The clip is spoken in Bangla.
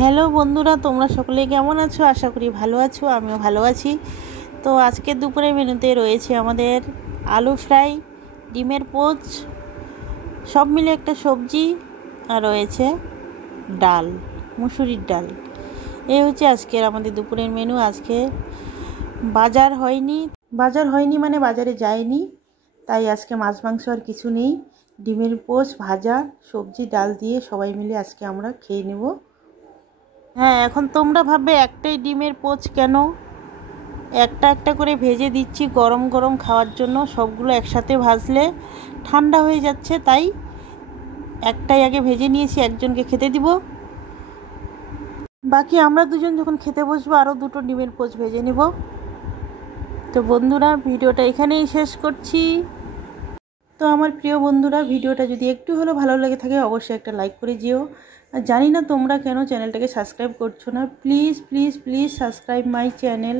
হ্যালো বন্ধুরা, তোমরা সকলে কেমন আছো? আশা করি ভালো আছো, আমিও ভালো আছি। তো আজকে দুপুরের মেনুতে রয়েছে আমাদের আলু ফ্রাই, ডিমের পোচ, সব মিলে একটা সবজি, আর রয়েছে ডাল, মুসুরির ডাল। এই হচ্ছে আজকের আমাদের দুপুরের মেনু। আজকে বাজার হয়নি মানে বাজারে যায়নি, তাই আজকে মাছ মাংস আর কিছু নেই। ডিমের পোচ, ভাজা, সবজি, ডাল দিয়ে সবাই মিলে আজকে আমরা খেয়ে নেব। হ্যাঁ, এখন তোমরা ভাববে একটাই ডিমের পোচ কেন? একটা একটা করে ভেজে দিচ্ছি গরম গরম খাওয়ার জন্য। সবগুলো একসাথে ভাজলে ঠান্ডা হয়ে যাচ্ছে, তাই একটাই আগে ভেজে নিয়েছি, একজনকে খেতে দিব। বাকি আমরা দুজন যখন খেতে বসবো আরও দুটো ডিমের পোচ ভেজে নিব। তো বন্ধুরা, ভিডিওটা এখানেই শেষ করছি। তো আমার প্রিয় বন্ধুরা, ভিডিওটা যদি একটু হলেও ভালো লেগে থাকে অবশ্যই একটা লাইক করে যেও। আর জানি না তোমরা কেন চ্যানেলটাকে সাবস্ক্রাইব করছো না। Please please please subscribe my channel.